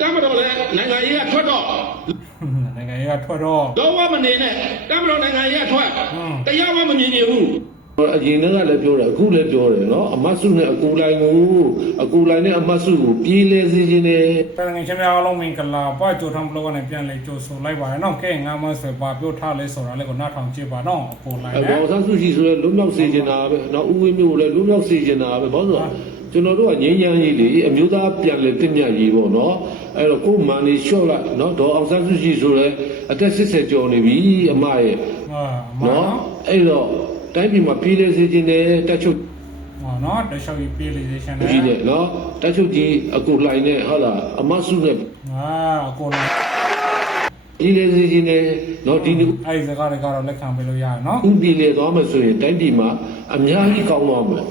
တမ်းမတော်လဲနိုင်ငံရေးကထွက်တော့နိုင်ငံရေးကထွက်တော့တော့ဝမနေနဲ့တမ်းမတော်နိုင်ငံရေးကထွက်တရားဝမမြင်နေဘူးအရင်ကလည်းပြောတယ်အခုလည်းပြောတယ်နော်အမတ်စုနဲ့အကူလိုက်နဲ့အမတ်စုကိုပြေးလဲစေခြင်းနဲ့တကယ်ချင်းများအလုံးမင်္ဂလာပါကြိုထမ်းဘလော့နဲ့ပြန်လေကြိုဆိုလိုက်ပါရနော်ကဲငါမဆွေပါပြောထားလဲဆိုတာလေကိုနားထောင်ကြည့်ပါတော့အပေါ်လိုက်တယ်ဘောဆန်းစုရှိဆိုလဲလွတ်မြောက်စေခြင်းတာပဲနော်ဦးဝင်းမျိုးကိုလည်းလွတ်မြောက်စေခြင်းတာပဲဘာလို့ကျွန်တော်တို့ကငြိမ်းချမ်းရေးလေအမျိုးသားပြန်လေပြည့်မြတ်ရေးပေါ့နော်အဲ့တော့ကိုယ်မန်နေလျှော့လိုက်နော်ဒေါ်အောင်ဆန်းစုရှိဆိုလဲအသက်80ကျော်နေပြီအမရဲ့နော်အဲ့တော့တိုင်းပြည်မှာပြည်လဲစေခြင်းနဲ့တက်ချုပ်နော်တက်ချုပ်ကြီးပြည်လဲစေခြင်းနဲ့ကြီးနဲ့နော်တက်ချုပ်ကြီးအကူလိုက်နဲ့ဟုတ်လားအမစုနဲ့အကူလိုက်ပြည်လဲစေခြင်းနဲ့နော်ဒီအဲ့စကားတွေကတော့လက်ခံပေးလို့ရတယ်နော်ဥပြည်လဲသွားမယ်ဆိုရင်တိုင်းပြည်မှာအများကြီးကောင်းသွားမယ်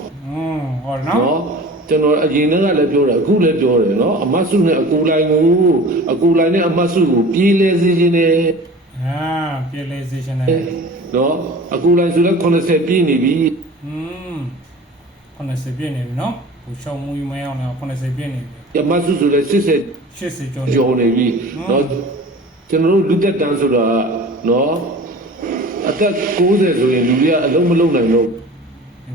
ဟုတ်နော်ကျွန်တော်အရင်ကလည်းပြောတယ်အခုလည်းပြောတယ်နော်အမတ်စုနဲ့အကူလိုက်နဲ့အမတ်စုကိုပြေးလဲစေခြင်းနဲ့ပြေးလဲစေခြင်းနဲ့နော်အကူလိုက်ဆိုတော့80ပြည့်နေပြီ80ပြည့်နေပြီနော်ဟိုရှောင်းမူမရအောင်လည်း80ပြည့်နေပြီအမတ်စုဆိုလည်း80ကျော်နေပြီနော်ကျွန်တော်တို့လူတက်တန်းဆိုတာနော်အသက်90ဆိုရင်လူတွေကအလုံးမလုံးနိုင်တော့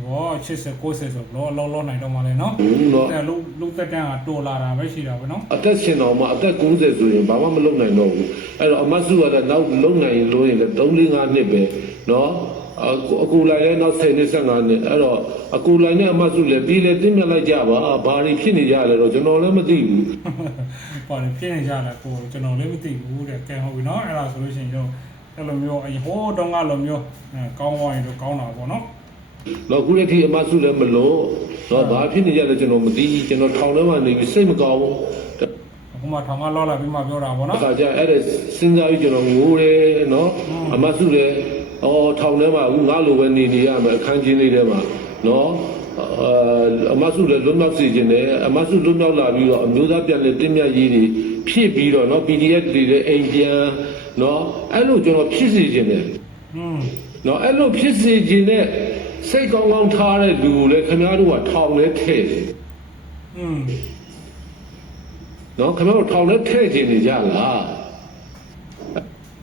ဘော80 90ဆိုလောနိုင်တော့မှလည်းနော်အဲ့လူသက်တန်းကတိုးလာတာပဲရှိတာပဲနော်အသက်ရှင်တော်မှာအသက်90ဆိုရင်ဘာမှမလုပ်နိုင်တော့ဘူးအဲ့တော့အမတ်စုကလည်းနောက်လုံနိုင်ရင်လို့ရင်လည်း3-5နှစ်ပဲနော်အကူလိုက်လည်းနောက်10နှစ်15နှစ်အဲ့တော့အကူလိုက်နဲ့အမတ်စုလည်းပြီးလဲတင်းမြတ်လိုက်ကြပါဘာတွေဖြစ်နေကြလဲတော့ကျွန်တော်လည်းမသိဘူးဘာတွေဖြစ်နေကြလဲကိုကျွန်တော်လည်းမသိဘူးတဲ့ကဲဟုတ်ပြီနော်အဲ့ဒါဆိုလို့ရှိရင်တော့အဲ့လိုမျိုးဟိုးတုန်းကလိုမျိုးကောင်းသွားရင်တော့ကောင်းတာပေါ့နော်တော့ခုတည်းထိအမစုလည်းမလို့တော့ဘာဖြစ်နေကြလဲကျွန်တော်မသိကျွန်တော်ထောင်ထဲမှာနေပြီးစိတ်မကောင်းဘူးအခုမှထောင်ကလောလာပြီးမှပြောတာပေါ့နော်အခါကျအဲ့ဒါစဉ်းစားပြီးကျွန်တော်ငိုတယ်နော်အမစုလည်းထောင်ထဲမှာအခုငါလိုပဲနေရမယ်အခန်းချင်းလေးထဲမှာနော်အမစုလည်းလွတ်မြောက်စေခြင်းနဲ့အမစုလွတ်မြောက်လာပြီးတော့အမျိုးသားပြန်လည်တည်မြတ်ရေးတွေဖြစ်ပြီးတော့နော် PDF တွေလည်းအိမ်ပြန်နော်အဲ့လိုကျွန်တော်ဖြစ်စေခြင်းနဲ့နော်အဲ့လိုဖြစ်စေခြင်းနဲ့စိတ်ကောင်းကောင်းထားတဲ့လူကိုလည်းခင်ဗျားတို့ကထောင်ထဲထည့်တယ်နော်ခင်ဗျားတို့ထောင်ထဲထည့်ခြင်းနေကြလား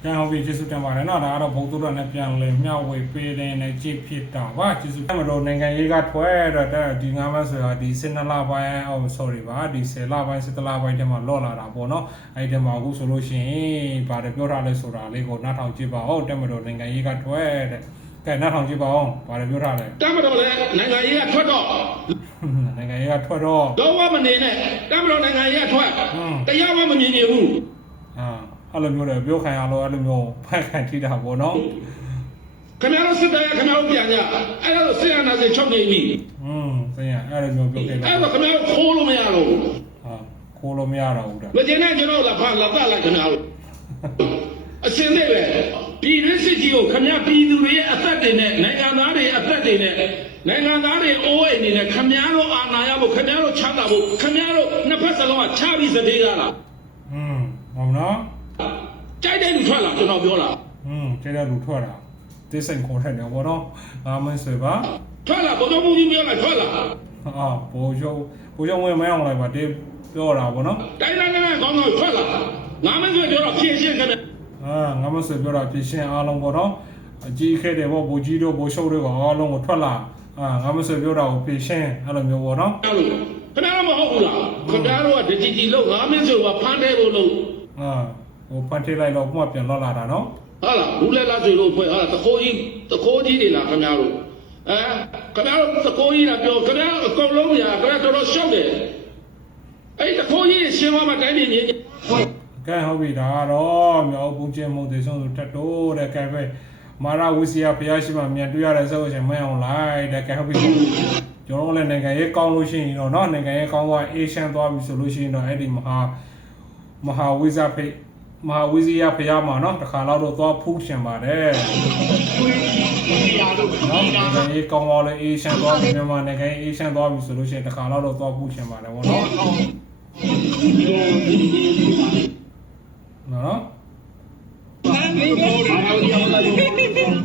ကဲဟုတ်ပြီကျေးဇူးတင်ပါတယ်နော်ဒါကတော့ဘုံသူတော်နဲ့ပြန်လဲမျှဝေပေးတဲ့နဲ့ကြည့်ဖြစ်တာပါကျေးဇူးတင်မလို့နိုင်ငံရေးကထွက်တော့ဒီ9လဆိုတာဒီ12လပိုင်းsorry ပါဒီ10လပိုင်း17လပိုင်းတည်းမှာလော့လာတာပေါ့နော်အဲ့ဒီမှာအခုဆိုလို့ရှိရင်ဗါတယ်ပြောထားလဲဆိုတာလေးကိုနားထောင်ကြည့်ပါဦးတက်မလို့နိုင်ငံရေးကထွက်တဲ့ကဲနားထောင်ကြည့်ပါဦးဗါတယ်ပြောထားလဲတမ်းမတော်လဲနိုင်ငံရေးကထွက်တော့နိုင်ငံရေးကထွက်တော့တော့ဝမနေနဲ့တမ်းမတော်နိုင်ငံရေးကထွက်တရားဝမမြင်နေဘူးအဲ့လိုမျိုးတွေပြောခံရလို့အဲ့လိုမျိုးဖက်ခံထိတာပေါ့နော်ခင်ဗျားတို့စစ်တပ်ခင်ဗျားတို့ပြန်ကြအဲ့ဒါဆိုစစ်အာဏာရှင်ချုပ်နေပြီဆင်းရအဲ့လိုမျိုးပြောခဲ့အဲ့တော့ခင်ဗျားတို့ခိုးလို့မရတော့ဘူးခိုးလို့မရတော့ဘူးဒါမကျင်းနဲ့ကျွန်တော်လာဖတ်လာပတ်လိုက်ခင်ဗျားတို့အစင်းလေးပဲပြည်တွင်းစစ်ကြီးကိုခင်ဗျားပြည်သူတွေရဲ့အသက်တွေနဲ့နိုင်ငံသားတွေအသက်တွေနဲ့နိုင်ငံသားတွေအိုးအိမ်တွေနဲ့ခင်ဗျားတို့အာဏာရဖို့ခင်ဗျားတို့ချမ်းသာဖို့ခင်ဗျားတို့နှစ်ဖက်စလုံးကချပြီးစသေးကားလားဟုတ်နော်ကြိုက်တဲ့လူထွက်လာကျွန်တော်ပြောတာကြိုက်တဲ့လူထွက်လာသိစိန်ခေါ်တဲ့နေဘောတော့ငါမင်းဆွေပါထွက်လာဘုံတော်မူကြီးပြောလိုက်ထွက်လာဘိုးချုပ်ဝင်မအောင်လိုက်ပါတေးပြောတာဗောနော်တိုင်းတိုင်းတိုင်းကောင်းတော့ထွက်လာငါမင်းဆွေပြောတော့ဖြည့်ရှင်းခဲ့တယ်ငါမင်းဆွေပြောတာဖြည့်ရှင်းအားလုံးဗောနော်အကြီးခဲ့တယ်ဗောဘိုးကြီးတို့ဘိုးချုပ်တို့အားလုံးကိုထွက်လာငါမင်းဆွေပြောတာကိုဖြည့်ရှင်းအဲ့လိုမျိုးဗောနော်ခင်ဗျားတို့မဟုတ်ဘူးလားခင်ဗျားတို့ကဒီလို့ငါမင်းဆွေကဖမ်းတယ်လို့ဟိုဖန်ထေးလိုက်တော့မှပြန်လော့လာတာနော်ဟုတ်လားဘူးလဲလားဆိုလို့ဖွဲ့ဟာတခိုးကြီးတွေလားခင်ဗျားတို့ခင်ဗျားတို့တခိုးကြီးလားပြောခင်ဗျားအကုန်လုံးညာခင်ဗျားတော်တော်ရှောက်တယ်အဲ့တခိုးကြီးရှင်းသွားမှတိုင်းပြည်မြင်ကဲဟုတ်ပြီဒါကတော့မြောက်ပုံချင်းမုံသေးဆုံးဆိုတက်တော့တဲ့ကဲပဲမာရဝီစီယာဖျားရှိမှမြန်တွေ့ရတဲ့ဆိုရင်မင်းအောင်လိုက်တဲ့ကဲဟုတ်ပြီကျွန်တော်လည်းနိုင်ငံရေးကောင်းလို့ရှိရင်တော့နော်နိုင်ငံရေးကောင်းသွားအေရှန်သွားပြီဆိုလို့ရှိရင်တော့အဲ့ဒီမဟာဝီဇာဖိမဟာဝီဇီယာဖျားမှာနော်တခါတော့သွားဖူးရှင်ပါတယ်နော်နိုင်ငံရေးကောင်းသွားလဲအေရှန်သွားပြီမြန်မာနိုင်ငံအေရှန်သွားပြီဆိုလို့ရှိရင်တခါတော့သွားဖူးရှင်ပါတယ်ဗောနော်နော်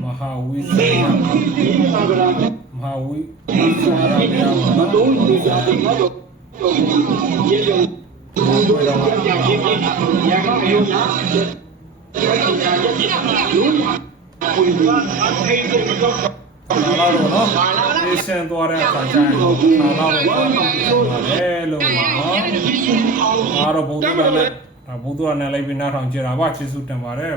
မဟာဝီဇီယာဖျားမှာနော် တွေ့တော့မှာ လာတော့နော်ဒီစင်သွားတဲ့အခါကျရင်လာတော့ပါတယ်လို့နော်အားတော့ဘုဒ္ဓဘာသာနဲ့ဘုဒ္ဓဘာသာနဲ့လိုက်ပြီးနားထောင်ကြတာပါကျေးဇူးတင်ပါတယ်